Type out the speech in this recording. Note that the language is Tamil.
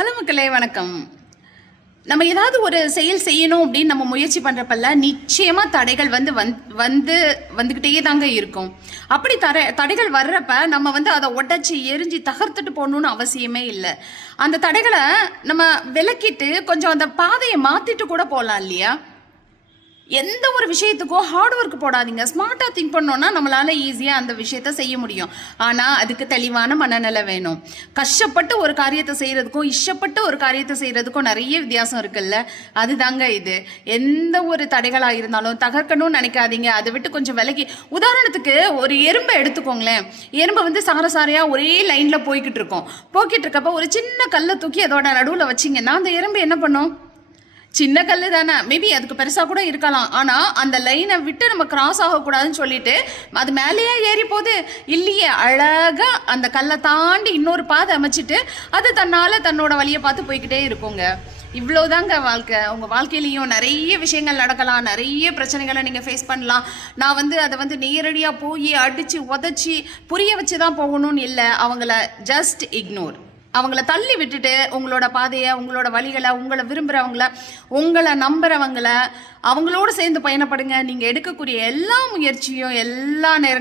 ஹலோ மக்களே, வணக்கம். நம்ம ஏதாவது ஒரு செயல் செய்யணும் அப்படின்னு நம்ம முயற்சி பண்ணுறப்பல்ல நிச்சயமாக தடைகள் வந்துக்கிட்டே தாங்க இருக்கும். அப்படி தடைகள் வர்றப்ப நம்ம அதை உடச்சி எரிஞ்சு தகர்த்துட்டு போகணுன்னு அவசியமே இல்லை. அந்த தடைகளை நம்ம விலக்கிட்டு கொஞ்சம் அந்த பாதையை மாற்றிட்டு கூட போகலாம் இல்லையா? எந்த ஒரு விஷயத்துக்கும் ஹார்ட் ஒர்க் போடாதீங்க. ஸ்மார்ட்டாக திங்க் பண்ணோன்னா நம்மளால் ஈஸியாக அந்த விஷயத்த செய்ய முடியும். ஆனால் அதுக்கு தெளிவான மனநிலை வேணும். கஷ்டப்பட்டு ஒரு காரியத்தை செய்கிறதுக்கும் இஷ்டப்பட்டு ஒரு காரியத்தை செய்கிறதுக்கும் நிறைய வித்தியாசம் இருக்குல்ல. அதுதாங்க இது. எந்த ஒரு தடைகளாக இருந்தாலும் தகர்க்கணும்னு நினைக்காதீங்க. அதை விட்டு கொஞ்சம் விலகி, உதாரணத்துக்கு ஒரு எறும்பை எடுத்துக்கோங்களேன். எறும்பை சாரசாரியாக ஒரே லைனில் போய்கிட்டு இருக்கப்போ ஒரு சின்ன கல்லை தூக்கி அதோட நடுவில் வச்சிங்கன்னா அந்த எறும்பு என்ன பண்ணும்? சின்ன கல் தானே, மேபி அதுக்கு பெருசாக கூட இருக்கலாம். ஆனால் அந்த லைனை விட்டு நம்ம கிராஸ் ஆகக்கூடாதுன்னு சொல்லிட்டு அது மேலேயே ஏறி போகுது இல்லையே. அழகாக அந்த கல்லை தாண்டி இன்னொரு பாதை அமைச்சிட்டு அது தன்னோட வழியை பார்த்து போய்கிட்டே இருக்குங்க. இவ்வளோதாங்க வாழ்க்கை. உங்கள் வாழ்க்கையிலையும் நிறைய விஷயங்கள் நடக்கலாம், நிறைய பிரச்சனைகளை நீங்கள் ஃபேஸ் பண்ணலாம். நான் அதை நேரடியாக போய் அடித்து உதச்சி புரிய வச்சு தான் போகணும்னு இல்லை. அவங்கள ஜஸ்ட் இக்னோர், அவங்கள தள்ளி விட்டுட்டு உங்களோட பாதையை, உங்களோட வழிகளை, உங்களை விரும்புகிறவங்கள, உங்களை நம்புகிறவங்கள, அவங்களோட சேர்ந்து பயணப்படுங்க. நீங்கள் எடுக்கக்கூடிய எல்லா முயற்சியும் எல்லா நேரங்களும்